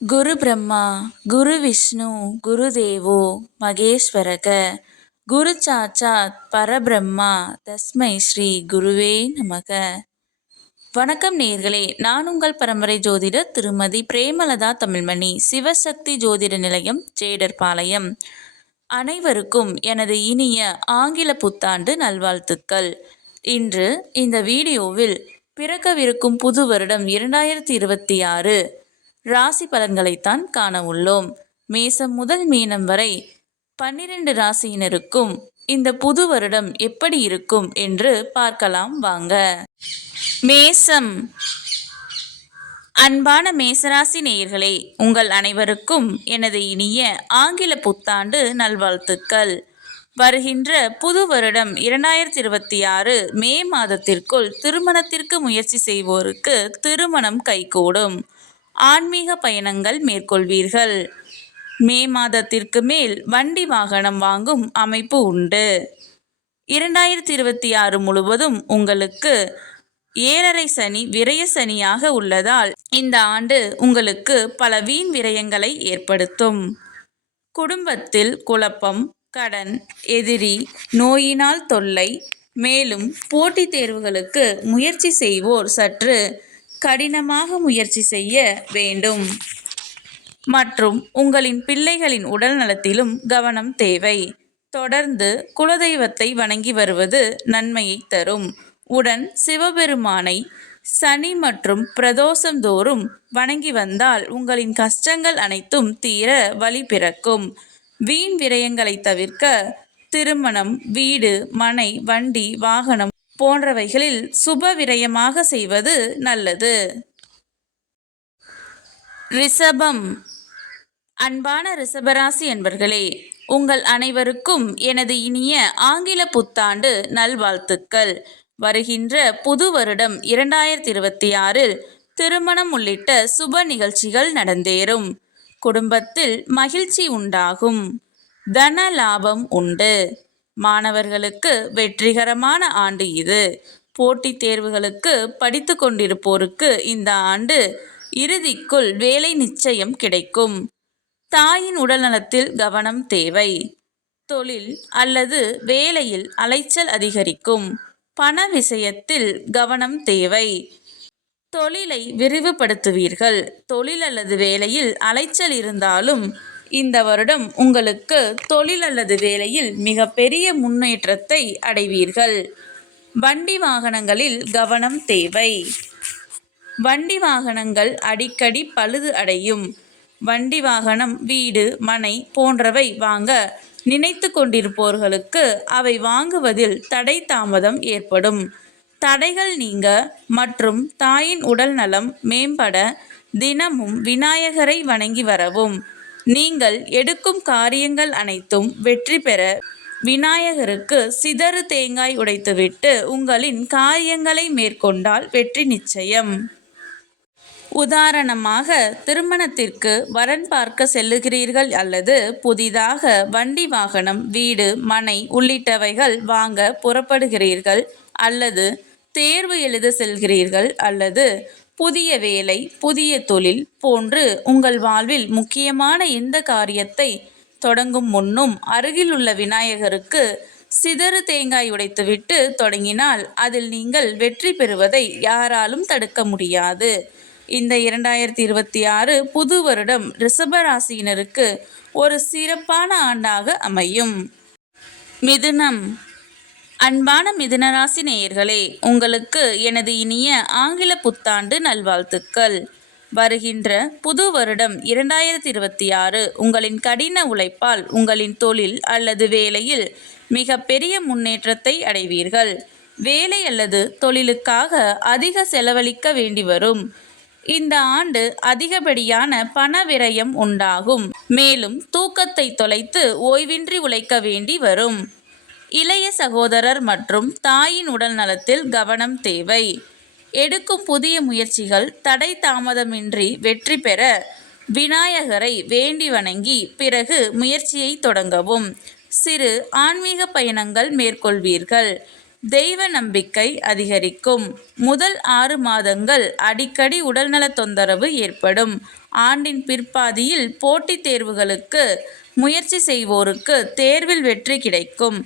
குரு பிரம்மா குரு விஷ்ணு குரு தேவோ மகேஸ்வரக குரு சாட்சாத் பரபிரம்மா தஸ்மை ஸ்ரீ குருவே நமக. வணக்கம் நேயர்களே, நான் உங்கள் பரம்பரை ஜோதிடர் திருமதி பிரேமலதா தமிழ்மணி, சிவசக்தி ஜோதிட நிலையம், ஜேடர்பாளையம். அனைவருக்கும் எனது இனிய ஆங்கில புத்தாண்டு நல்வாழ்த்துக்கள். இன்று இந்த வீடியோவில் பிறக்கவிருக்கும் புது வருடம் 2026 ராசி பலன்களைத்தான் காண உள்ளோம். மேசம் முதல் மீனம் வரை 12 ராசியினருக்கும் இந்த புது வருடம் எப்படி இருக்கும் என்று பார்க்கலாம் வாங்க. மேசம். அன்பான மேசராசி நேயர்களே, உங்கள் அனைவருக்கும் எனது இனிய ஆங்கில புத்தாண்டு நல்வாழ்த்துக்கள். வருகின்ற புது வருடம் 2026 மே மாதத்திற்குள் திருமணத்திற்கு முயற்சி செய்வோருக்கு திருமணம் கைகூடும். ஆன்மீக பயணங்கள் மேற்கொள்வீர்கள். மே மாதத்திற்கு மேல் வண்டி வாகனம் வாங்கும் அமைப்பு உண்டு. 2026 முழுவதும் உங்களுக்கு 7.5 சனி விரய சனியாக உள்ளதால் இந்த ஆண்டு உங்களுக்கு பல வீண் விரயங்களை ஏற்படுத்தும். குடும்பத்தில் குழப்பம், கடன், எதிரி, நோயினால் தொல்லை. மேலும் போட்டித் தேர்வுகளுக்கு முயற்சி செய்வோர் சற்று கடினமாக முயற்சி செய்ய வேண்டும். மற்றும் உங்களின் பிள்ளைகளின் உடல் நலத்திலும் கவனம் தேவை. தொடர்ந்து குலதெய்வத்தை வணங்கி வருவது நன்மையை தரும். உடன் சிவபெருமானை சனி மற்றும் பிரதோஷம் தோறும் வணங்கி வந்தால் உங்களின் கஷ்டங்கள் அனைத்தும் தீர வழி பிறக்கும். வீண் விரயங்களை தவிர்க்க திருமணம், வீடு, மனை, வண்டி, வாகனம் போன்றவைகளில் சுப விரயமாக செய்வது நல்லது. ரிஷபம். அன்பான ரிஷபராசி என்பர்களே, உங்கள் அனைவருக்கும் எனது இனிய ஆங்கில புத்தாண்டு நல்வாழ்த்துக்கள். வருகின்ற புது வருடம் 2026 திருமணம் உள்ளிட்ட சுப நிகழ்ச்சிகள் நடந்தேறும். குடும்பத்தில் மகிழ்ச்சி உண்டாகும். தன லாபம் உண்டு. மாணவர்களுக்கு வெற்றிகரமான ஆண்டு இது. போட்டித் தேர்வுகளுக்கு படித்து கொண்டிருப்போருக்கு இந்த ஆண்டு இறுதிக்குள் வேலை நிச்சயம் கிடைக்கும். தாயின் உடல்நலத்தில் கவனம் தேவை. தொழில் அல்லது வேலையில் அலைச்சல் அதிகரிக்கும். பண விஷயத்தில் கவனம் தேவை. தொழிலை விரிவுபடுத்துவீர்கள். தொழில் அல்லது வேலையில் அலைச்சல் இருந்தாலும் இந்த வருடம் உங்களுக்கு தொழில் அல்லது வேலையில் மிக பெரிய முன்னேற்றத்தை அடைவீர்கள். வண்டி வாகனங்களில் கவனம் தேவை. வண்டி வாகனங்கள் அடிக்கடி பழுது அடையும். வண்டி வாகனம், வீடு, மனை போன்றவை வாங்க நினைத்து கொண்டிருப்போர்களுக்கு அவை வாங்குவதில் தடை தாமதம் ஏற்படும். தடைகள் நீங்க மற்றும் தாயின் உடல் நலம் மேம்பட தினமும் விநாயகரை வணங்கி வரவும். நீங்கள் எடுக்கும் காரியங்கள் அனைத்தும் வெற்றி பெற விநாயகருக்கு சிதறு தேங்காய் உடைத்துவிட்டு உங்களின் காரியங்களை மேற்கொண்டால் வெற்றி நிச்சயம். உதாரணமாக, திருமணத்திற்கு வரன் பார்க்க செல்லுகிறீர்கள் அல்லது புதிதாக வண்டி வாகனம், வீடு, மனை உள்ளிட்டவைகள் வாங்க புறப்படுகிறீர்கள் அல்லது தேர்வு எழுத செல்கிறீர்கள் அல்லது புதிய வேலை, புதிய தொழில் போன்று உங்கள் வாழ்வில் முக்கியமான எந்த காரியத்தை தொடங்கும் முன்னும் அருகில் உள்ள விநாயகருக்கு சிதறு தேங்காய் உடைத்துவிட்டு தொடங்கினால் அதில் நீங்கள் வெற்றி பெறுவதை யாராலும் தடுக்க முடியாது. இந்த 2026 புது வருடம் ரிஷப ராசியினருக்கு ஒரு சிறப்பான ஆண்டாக அமையும். மிதுனம். அன்பான மிதுனராசி நேயர்களே, உங்களுக்கு எனது இனிய ஆங்கில புத்தாண்டு நல்வாழ்த்துக்கள். வருகின்ற புது வருடம் 2026 உங்களின் கடின உழைப்பால் உங்களின் தொழில் அல்லது வேலையில் மிக பெரிய முன்னேற்றத்தை அடைவீர்கள். வேலை அல்லது தொழிலுக்காக அதிக செலவழிக்க வேண்டி வரும். இந்த ஆண்டு அதிகப்படியான பண விரயம் உண்டாகும். மேலும் தூக்கத்தை தொலைத்து ஓய்வின்றி உழைக்க வேண்டி வரும். இளைய சகோதரர் மற்றும் தாயின் உடல் நலத்தில் கவனம் தேவை. எடுக்கும் புதிய முயற்சிகள் தடை தாமதமின்றி வெற்றி பெற விநாயகரை வேண்டி வணங்கி பிறகு முயற்சியை தொடங்கவும். சிறு ஆன்மீக பயணங்கள் மேற்கொள்வீர்கள். தெய்வ நம்பிக்கை அதிகரிக்கும். முதல் 6 மாதங்கள் அடிக்கடி உடல்நல தொந்தரவு ஏற்படும். ஆண்டின் பிற்பாதியில் போட்டித் தேர்வுகளுக்கு முயற்சி செய்வோருக்கு தேர்வில் வெற்றி கிடைக்கும்.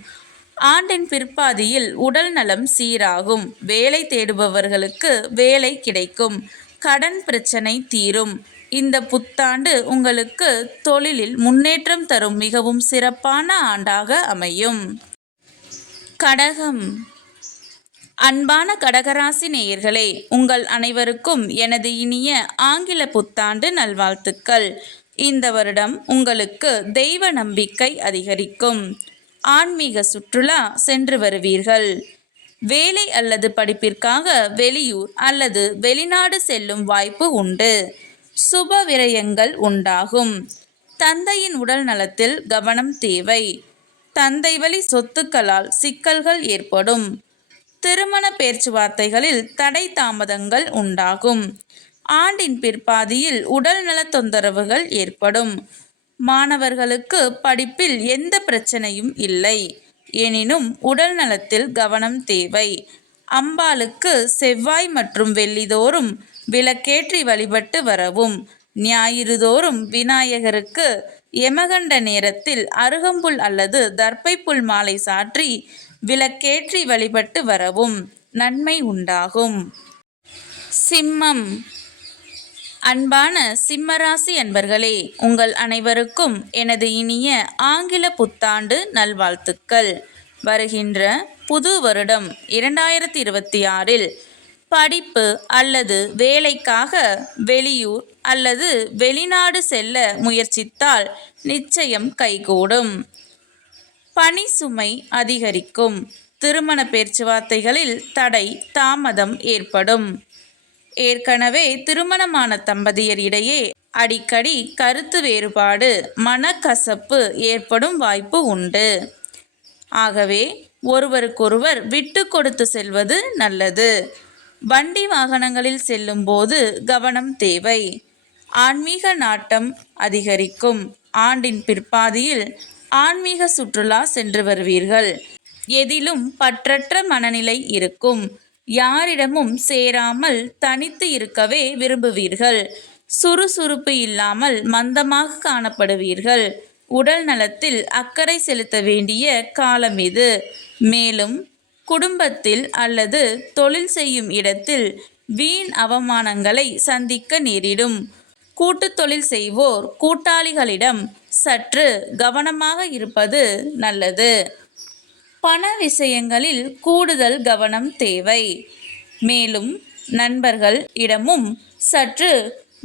ஆண்டின் பிற்பாதியில் உடல் நலம் சீராகும். வேலை தேடுபவர்களுக்கு வேலை கிடைக்கும். கடன் பிரச்சனை தீரும். இந்த புத்தாண்டு உங்களுக்கு தொழிலில் முன்னேற்றம் தரும் மிகவும் சிறப்பான ஆண்டாக அமையும். கடகம். அன்பான கடகராசி நேயர்களே, உங்கள் அனைவருக்கும் எனது இனிய ஆங்கில புத்தாண்டு நல்வாழ்த்துக்கள். இந்த வருடம் உங்களுக்கு தெய்வ நம்பிக்கை அதிகரிக்கும். ஆன்மீக சுற்றுலா சென்று வருவீர்கள். வேலை அல்லது படிப்பிற்காக வெளியூர் அல்லது வெளிநாடு செல்லும் வாய்ப்பு உண்டு. சுப விரயங்கள் உண்டாகும். தந்தையின் உடல் நலத்தில் கவனம் தேவை. தந்தை வழி சொத்துக்களால் சிக்கல்கள் ஏற்படும். திருமண பேச்சுவார்த்தைகளில் தடை தாமதங்கள் உண்டாகும். ஆண்டின் பிற்பாதியில் உடல் நல தொந்தரவுகள் ஏற்படும். மாணவர்களுக்கு படிப்பில் எந்த பிரச்சனையும் இல்லை. எனினும் உடல் நலத்தில் கவனம் தேவை. அம்பாளுக்கு செவ்வாய் மற்றும் வெள்ளிதோறும் விளக்கேற்றி வழிபட்டு வரவும். ஞாயிறுதோறும் விநாயகருக்கு யமகண்ட நேரத்தில் அருகம்புல் அல்லது தர்ப்பைப்புல் மாலை சாற்றி விளக்கேற்றி வழிபட்டு வரவும் நன்மை உண்டாகும். சிம்மம். அன்பான சிம்மராசி அன்பர்களே, உங்கள் அனைவருக்கும் எனது இனிய ஆங்கில புத்தாண்டு நல்வாழ்த்துக்கள். வருகின்ற புது வருடம் 2026இல் படிப்பு அல்லது வேலைக்காக வெளியூர் அல்லது வெளிநாடு செல்ல முயற்சித்தால் நிச்சயம் கைகூடும். பணி சுமை அதிகரிக்கும். திருமண பேச்சுவார்த்தைகளில் தடை தாமதம் ஏற்படும். ஏற்கனவே திருமணமான தம்பதியர் இடையே அடிக்கடி கருத்து வேறுபாடு, மனக்கசப்பு ஏற்படும் வாய்ப்பு உண்டு. ஆகவே ஒருவருக்கொருவர் விட்டு கொடுத்து செல்வது நல்லது. வண்டி வாகனங்களில் செல்லும் போது கவனம் தேவை. ஆன்மீக நாட்டம் அதிகரிக்கும். ஆண்டின் பிற்பாதியில் ஆன்மீக சுற்றுலா சென்று வருவீர்கள். எதிலும் பற்றற்ற மனநிலை இருக்கும். யாரிடமும் சேராமல் தனித்து இருக்கவே விரும்புவீர்கள். சுறுசுறுப்பு இல்லாமல் மந்தமாக காணப்படுவீர்கள். உடல் நலத்தில் அக்கறை செலுத்த வேண்டிய காலம் இது. மேலும் குடும்பத்தில் அல்லது தொழில் செய்யும் இடத்தில் வீண் அவமானங்களை சந்திக்க நேரிடும். கூட்டு தொழில் செய்வோர் கூட்டாளிகளிடம் சற்று கவனமாக இருப்பது நல்லது. பண விஷயங்களில் கூடுதல் கவனம் தேவை. மேலும் நண்பர்கள் இடமும் சற்று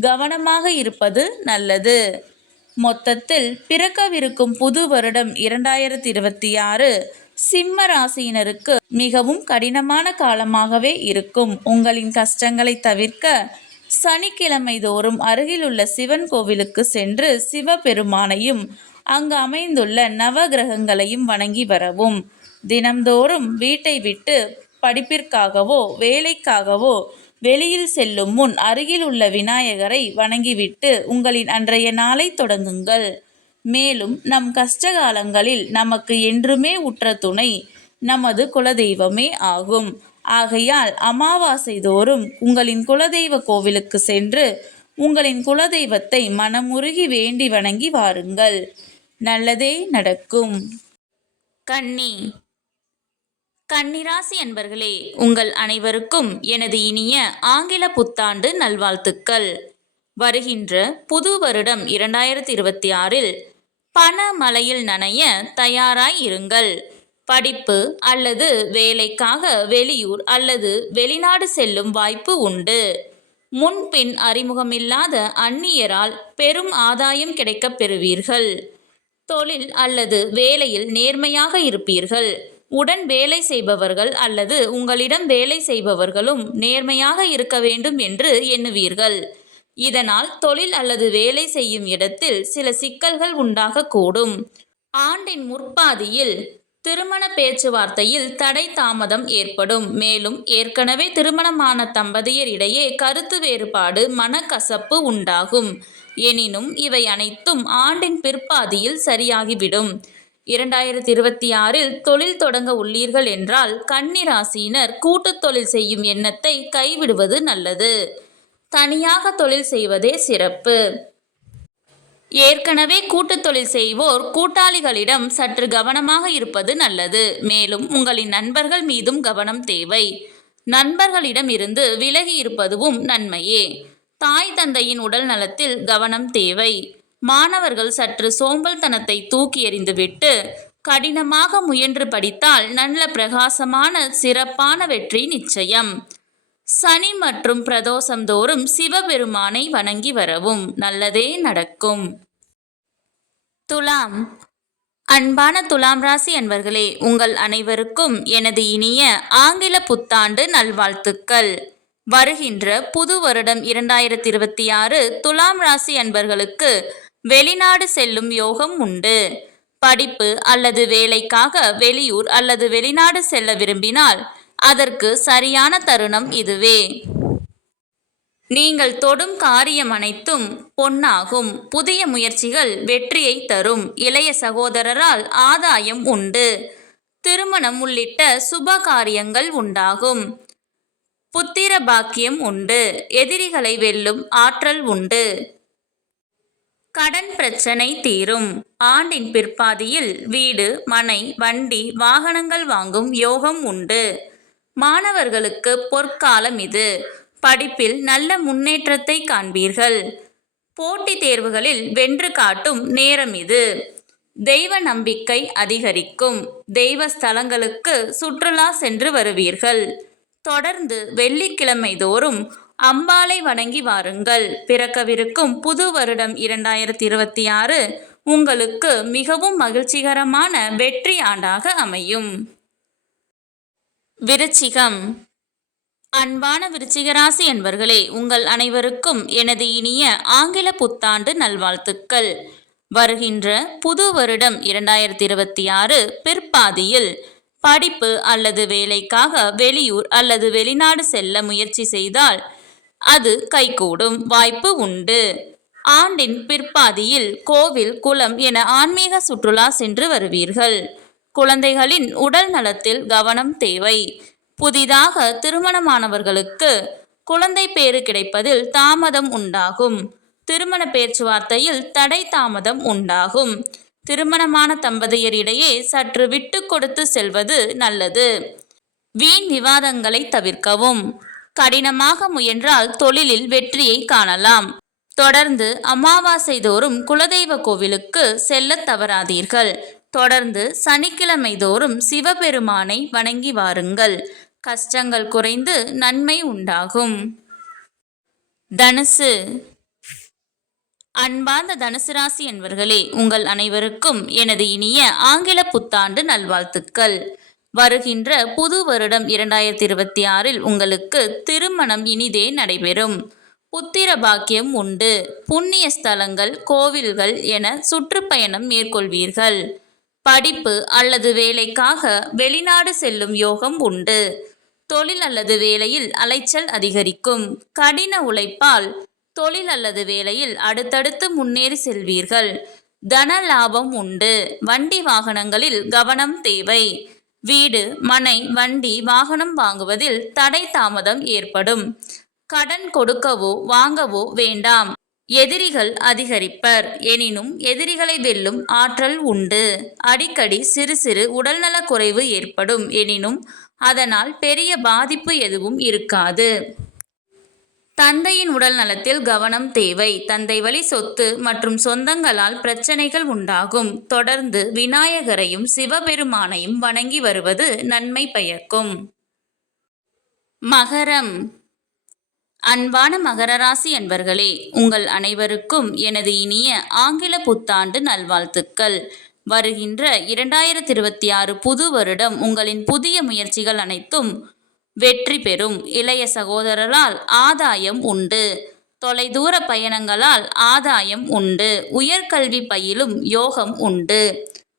கவனமாக இருப்பது நல்லது. மொத்தத்தில் பிறக்கவிருக்கும் புது வருடம் 2026 சிம்ம ராசியினருக்கு மிகவும் கடினமான காலமாகவே இருக்கும். உங்களின் கஷ்டங்களை தவிர்க்க சனிக்கிழமை தோறும் அருகிலுள்ள சிவன் கோவிலுக்கு சென்று சிவபெருமானையும் அங்கு அமைந்துள்ள நவகிரகங்களையும் வணங்கி வரவும். தினம்தோறும் வீட்டை விட்டு படிப்பிற்காகவோ வேலைக்காகவோ வெளியில் செல்லும் முன் அருகில் உள்ள விநாயகரை வணங்கிவிட்டு உங்களின் அன்றைய நாளை தொடங்குங்கள். மேலும் நம் கஷ்டகாலங்களில் நமக்கு என்றுமே உற்ற துணை நமது குலதெய்வமே ஆகும். ஆகையால் அமாவாசை தோறும் உங்களின் குலதெய்வ கோவிலுக்கு சென்று உங்களின் குலதெய்வத்தை மனமுருகி வேண்டி வணங்கி வாருங்கள். நல்லதே நடக்கும். கன்னி. கன்னிராசி அன்பர்களே, உங்கள் அனைவருக்கும் எனது இனிய ஆங்கில புத்தாண்டு நல்வாழ்த்துக்கள். வருகின்ற புது வருடம் 2026இல் பண மழையில் நனைய தயாராய் இருங்கள். படிப்பு அல்லது வேலைக்காக வெளியூர் அல்லது வெளிநாடு செல்லும் வாய்ப்பு உண்டு. முன்பின் அறிமுகமில்லாத அந்நியரால் பெரும் ஆதாயம் கிடைக்கப் பெறுவீர்கள். தொழில் அல்லது வேலையில் நேர்மையாக இருப்பீர்கள். உடன் வேலை செய்பவர்கள் அல்லது உங்களிடம் வேலை செய்பவர்களும் நேர்மையாக இருக்க வேண்டும் என்று எண்ணுவீர்கள். இதனால் தொழில் அல்லது வேலை செய்யும் இடத்தில் சில சிக்கல்கள் உண்டாகக்கூடும். ஆண்டின் முற்பாதியில் திருமண பேச்சுவார்த்தையில் தடை தாமதம் ஏற்படும். மேலும் ஏற்கனவே திருமணமான தம்பதியர் இடையே கருத்து வேறுபாடு, மனக்கசப்பு உண்டாகும். எனினும் இவை அனைத்தும் ஆண்டின் பிற்பாதியில் சரியாகிவிடும். 2026இல் தொழில் தொடங்க உள்ளீர்கள் என்றால் கன்னி ராசியினர் கூட்டு தொழில் செய்யும் எண்ணத்தை கைவிடுவது நல்லது. தனியாக தொழில் செய்வதே சிறப்பு. ஏற்கனவே கூட்டுத் தொழில் செய்வோர் கூட்டாளிகளிடம் சற்று கவனமாக இருப்பது நல்லது. மேலும் உங்களின் நண்பர்கள் மீதும் கவனம் தேவை. நண்பர்களிடம் இருந்து விலகி இருப்பதும் நன்மையே. தாய் தந்தையின் உடல் நலத்தில் கவனம் தேவை. மாணவர்கள் சற்று சோம்பல்தனத்தை தூக்கி எறிந்துவிட்டு கடினமாக முயன்று படித்தால் நல்ல பிரகாசமான சிறப்பான வெற்றி நிச்சயம். சனி மற்றும் பிரதோஷம் தோறும் சிவபெருமானை வணங்கி வரவும் நல்லதே நடக்கும். துலாம். அன்பான துலாம் ராசி அன்பர்களே, உங்கள் அனைவருக்கும் எனது இனிய ஆங்கில புத்தாண்டு நல்வாழ்த்துக்கள். வருகின்ற புது வருடம் 2026 துலாம் ராசி அன்பர்களுக்கு வெளிநாடு செல்லும் யோகம் உண்டு. படிப்பு அல்லது வேலைக்காக வெளியூர் அல்லது வெளிநாடு செல்ல விரும்பினால் அதற்கு சரியான தருணம் இதுவே. நீங்கள் தொடும் காரியம் அனைத்தும் பொன்னாகும். புதிய முயற்சிகள் வெற்றியை தரும். இளைய சகோதரரால் ஆதாயம் உண்டு. திருமணம் உள்ளிட்ட சுப காரியங்கள் உண்டாகும். புத்திர பாக்கியம் உண்டு. எதிரிகளை வெல்லும் ஆற்றல் உண்டு. கடன் பிரச்சனை தீரும். ஆண்டின் பிற்பாதியில் வீடு, மனை, வண்டி, வாகனங்கள் வாங்கும் யோகம் உண்டு. மாணவர்களுக்கு பொற்காலம் இது. படிப்பில் நல்ல முன்னேற்றத்தை காண்பீர்கள். போட்டித் தேர்வுகளில் வென்று காட்டும் நேரம் இது. தெய்வ நம்பிக்கை அதிகரிக்கும். தெய்வ ஸ்தலங்களுக்கு சுற்றுலா சென்று வருவீர்கள். தொடர்ந்து வெள்ளிக்கிழமை தோறும் அம்பாளை வணங்கி வாருங்கள். பிறக்கவிருக்கும் புது வருடம் 2026 உங்களுக்கு மிகவும் மகிழ்ச்சிகரமான வெற்றி ஆண்டாக அமையும். விருச்சிகம். அன்பான விருச்சிகராசி என்பர்களே, உங்கள் அனைவருக்கும் எனது இனிய ஆங்கில புத்தாண்டு நல்வாழ்த்துக்கள். வருகின்ற புது வருடம் 2026 பிற்பாதியில் படிப்பு அல்லது வேலைக்காக வெளியூர் அல்லது வெளிநாடு செல்ல முயற்சி செய்தால் அது கைகூடும் வாய்ப்பு உண்டு. ஆண்டின் பிற்பாதியில் கோவில், குளம் என ஆன்மீக சுற்றுலா சென்று வருவீர்கள். குழந்தைகளின் உடல் நலத்தில் கவனம் தேவை. புதிதாக திருமணமானவர்களுக்கு குழந்தை பேறு கிடைப்பதில் தாமதம் உண்டாகும். திருமண பேச்சுவார்த்தையில் தடை தாமதம் உண்டாகும். திருமணமான தம்பதியரிடையே சற்று விட்டு கொடுத்து செல்வது நல்லது. வீண் விவாதங்களை தவிர்க்கவும். கடினமாக முயன்றால் தொழிலில் வெற்றியை காணலாம். தொடர்ந்து அமாவாசை தோறும் குலதெய்வ கோவிலுக்கு செல்ல தவறாதீர்கள். தொடர்ந்து சனிக்கிழமை தோறும் சிவபெருமானை வணங்கி வாருங்கள். கஷ்டங்கள் குறைந்து நன்மை உண்டாகும். தனுசு. அன்பார்ந்த தனுசு ராசி என்பர்களே, உங்கள் அனைவருக்கும் எனது இனிய ஆங்கில புத்தாண்டு நல்வாழ்த்துக்கள். வருகின்ற புது வருடம் 2026 உங்களுக்கு திருமணம் இனிதே நடைபெறும். புத்திர பாக்கியம் உண்டு. புண்ணிய ஸ்தலங்கள், கோவில்கள் என சுற்றுப்பயணம் மேற்கொள்வீர்கள். படிப்பு அல்லது வேலைக்காக வெளிநாடு செல்லும் யோகம் உண்டு. தொழில் அல்லது வேலையில் அலைச்சல் அதிகரிக்கும். கடின உழைப்பால் தொழில் அல்லது வேலையில் அடுத்தடுத்து முன்னேறி செல்வீர்கள். தன லாபம் உண்டு. வண்டி வாகனங்களில் கவனம் தேவை. வீடு, மனை, வண்டி, வாகனம் வாங்குவதில் தடை தாமதம் ஏற்படும். கடன் கொடுக்கவோ வாங்கவோ வேண்டாம். எதிரிகள் அதிகரிப்பர். எனினும் எதிரிகளை வெல்லும் ஆற்றல் உண்டு. அடிக்கடி சிறு சிறு உடல்நலக் குறைவு ஏற்படும். எனினும் அதனால் பெரிய பாதிப்பு எதுவும் இருக்காது. தந்தையின் உடல் நலத்தில் கவனம் தேவை. தந்தை வழி சொத்து மற்றும் சொந்தங்களால் பிரச்சனைகள் உண்டாகும். தொடர்ந்து விநாயகரையும் சிவபெருமானையும் வணங்கி வருவது நன்மை பயக்கும். மகரம். அன்பான மகர ராசி அன்பர்களே, உங்கள் அனைவருக்கும் எனது இனிய ஆங்கில புத்தாண்டு நல்வாழ்த்துக்கள். வருகின்ற 2026 புது வருடம் உங்களின் புதிய முயற்சிகள் அனைத்தும் வெற்றி பெறும். இளைய சகோதரரால் ஆதாயம் உண்டு. தொலைதூர பயணங்களால் ஆதாயம் உண்டு. உயர்கல்வி பயிலும் யோகம் உண்டு.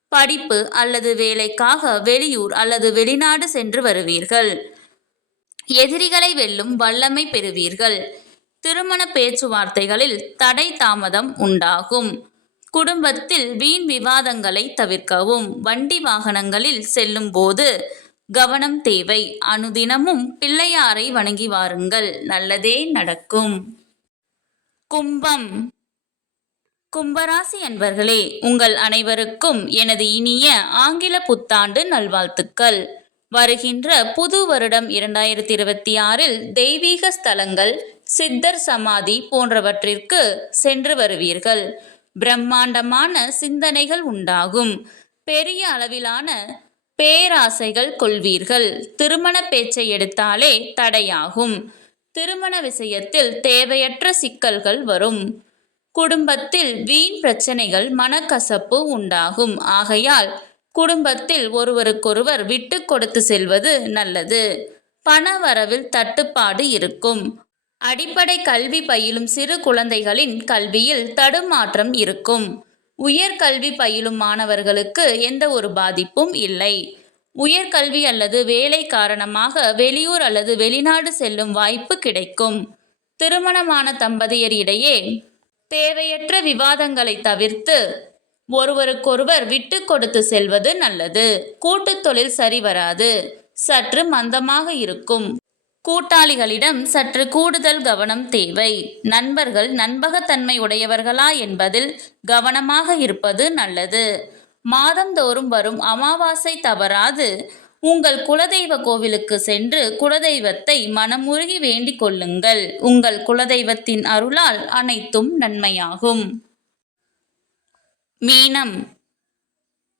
படிப்பு அல்லது வேலைக்காக வெளியூர் அல்லது வெளிநாடு சென்று வருவீர்கள். எதிரிகளை வெல்லும் வல்லமை பெறுவீர்கள். திருமண பேச்சுவார்த்தைகளில் தடை தாமதம் உண்டாகும். குடும்பத்தில் வீண் விவாதங்களை தவிர்க்கவும். வண்டி வாகனங்களில் செல்லும் போது கவனம் தேவை. அனுதினமும் பிள்ளையாரை வணங்கி வாருங்கள். நல்லதே நடக்கும். கும்பம். கும்பராசி அன்பர்களே, உங்கள் அனைவருக்கும் எனது இனிய ஆங்கில புத்தாண்டு நல்வாழ்த்துக்கள். வருகின்ற புது வருடம் 2026இல் தெய்வீக ஸ்தலங்கள், சித்தர் சமாதி போன்றவற்றிற்கு சென்று வருவீர்கள். பிரம்மாண்டமான சிந்தனைகள் உண்டாகும். பெரிய அளவிலான பேராசைகள் கொள்வீர்கள். திருமண பேச்சை எடுத்தாலே தடையாகும். திருமண விஷயத்தில் தேவையற்ற சிக்கல்கள் வரும். குடும்பத்தில் வீண் பிரச்சனைகள், மனக்கசப்பு உண்டாகும். ஆகையால் குடும்பத்தில் ஒருவருக்கொருவர் விட்டு கொடுத்து செல்வது நல்லது. பண வரவில் தட்டுப்பாடு இருக்கும். அடிப்படை கல்வி பயிலும் சிறு குழந்தைகளின் கல்வியில் தடுமாற்றம் இருக்கும். உயர்கல்வி பயிலும் மாணவர்களுக்கு எந்த ஒரு பாதிப்பும் இல்லை. உயர்கல்வி அல்லது வேலை காரணமாக வெளியூர் அல்லது வெளிநாடு செல்லும் வாய்ப்பு கிடைக்கும். திருமணமான தம்பதியர் இடையே தேவையற்ற விவாதங்களை தவிர்த்து ஒருவருக்கொருவர் விட்டு கொடுத்து செல்வது நல்லது. கூட்டுத் தொழில் சரிவராது. சற்று மந்தமாக இருக்கும். கூட்டாளிகளிடம் சற்று கூடுதல் கவனம் தேவை. நண்பர்கள் நம்பகத்தன்மை உடையவர்களா என்பதில் கவனமாக இருப்பது நல்லது. மாதந்தோறும் வரும் அமாவாசை தவறாது உங்கள் குலதெய்வ கோவிலுக்கு சென்று குலதெய்வத்தை மனமுருகி வேண்டிக் கொள்ளுங்கள். உங்கள் குலதெய்வத்தின் அருளால் அனைத்தும் நன்மையாகும். மீனம்.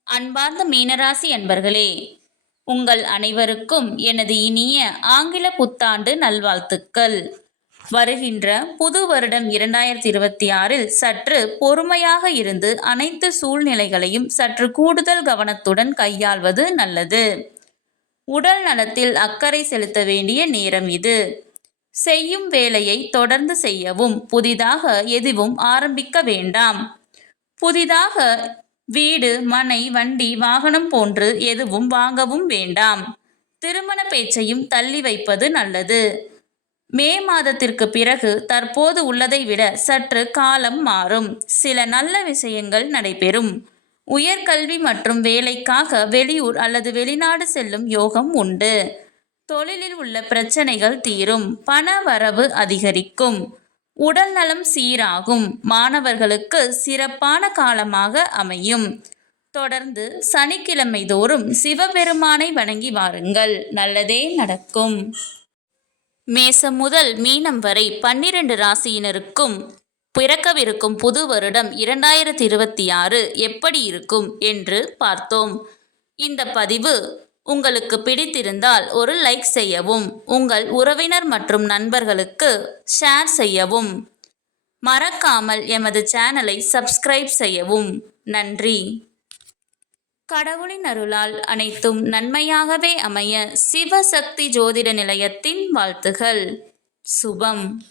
அன்பார்ந்த மீனராசி அன்பர்களே, உங்கள் அனைவருக்கும் எனது இனிய ஆங்கில புத்தாண்டு நல்வாழ்த்துக்கள். வருகின்ற புது வருடம் 2026இல் சற்று பொறுமையாக இருந்து அனைத்து சூழ்நிலைகளையும் சற்று கூடுதல் கவனத்துடன் கையாள்வது நல்லது. உடல் நலத்தில் அக்கறை செலுத்த வேண்டிய நேரம் இது. செய்யும் வேலையை தொடர்ந்து செய்யவும். புதிதாக எதுவும் ஆரம்பிக்க வேண்டாம். புதிதாக வீடு, மனை, வண்டி, வாகனம் போன்று எதுவும் வாங்கவும் வேண்டாம். திருமண பேச்சையும் தள்ளி வைப்பது நல்லது. மே மாதத்திற்கு பிறகு தற்போது உள்ளதை விட சற்று காலம் மாறும். சில நல்ல விஷயங்கள் நடைபெறும். உயர்கல்வி மற்றும் வேலைக்காக வெளியூர் அல்லது வெளிநாடு செல்லும் யோகம் உண்டு. தொழிலில் உள்ள பிரச்சனைகள் தீரும். பண வரவு அதிகரிக்கும். உடல் நலம் சீராகும். மாணவர்களுக்கு சிறப்பான காலமாக அமையும். தொடர்ந்து சனிக்கிழமை தோறும் சிவபெருமானை வணங்கி வாருங்கள். நல்லதே நடக்கும். மேசம் முதல் மீனம் வரை 12 ராசியினருக்கும் பிறக்கவிருக்கும் புது வருடம் 2026 எப்படி இருக்கும் என்று பார்த்தோம். இந்த பதிவு உங்களுக்கு பிடித்திருந்தால் ஒரு லைக் செய்யவும், உங்கள் உறவினர் மற்றும் நண்பர்களுக்கு ஷேர் செய்யவும், மறக்காமல் எமது சேனலை சப்ஸ்கிரைப் செய்யவும். நன்றி. கடவுளின் அருளால் அனைத்தும் நன்மையாகவே அமைய சிவசக்தி ஜோதிட நிலையத்தின் வாழ்த்துகள். சுபம்.